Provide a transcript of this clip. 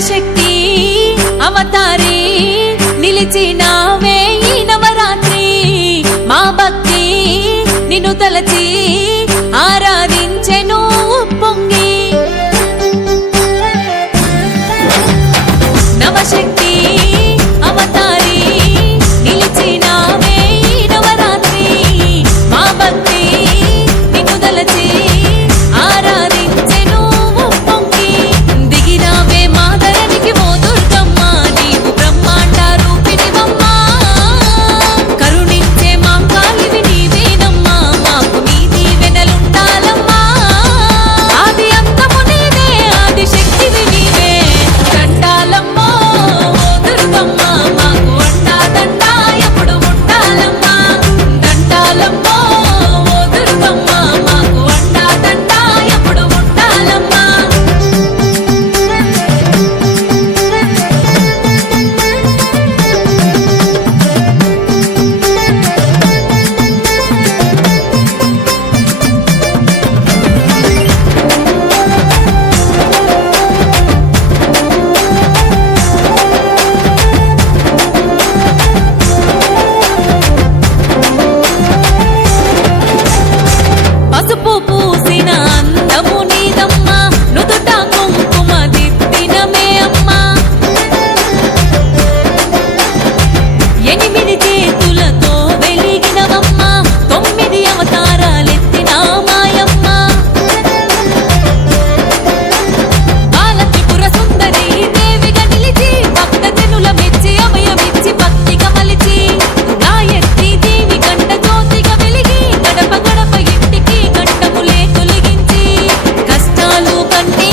నవశక్తి అవతారి నిలిచినావే ఈ నవరాత్రి మా భక్తి నిన్ను తలచి ఆరాధించెను పొంగి నవశక్తి అవతారి నిలిచినావే ఈ నవరాత్రి మా భక్తి నిన్ను తలచి ఆరాధించెను పొంగి దిగినావే మాదరానికి ఓ దుర్గమ్మ నీవు బ్రహ్మాండ రూపిణివమ్మ కరుణించే మా కాలివి నీవేనమ్మా మాకు నీ దీవెనలుండాలమ్మా ఆది అంతము నీవే ఆది శక్తివి నీవే దండాలమ్మో ఓ దుర్గమ్మ మాకు అండా దండా ఎప్పుడు ఉండాలమ్మా దండాలమ్మో ఓ దుర్గమ్మ మాకు అండా దండా ఎప్పుడు ఉండాలమ్మా పసుపు పూసిన అందము నీదమ్మా నుదుట కుంకుమ దిద్దినమే అమ్మా 8 చేతులతో వెలిగినవమ్మా 9 అవతారాలెత్తిన మాయమ్మ బాల త్రిపుర సుందరి దేవిగా నిలిచి భక్త జనుల మెచ్చి అభయమిచ్చి భక్తిగా మలిచి గాయత్రి దేవి గంట జ్యోతిగా వెలిగి గడప గడప ఇంటికి గంటములే తొలగించి కష్టాలు కన్నీ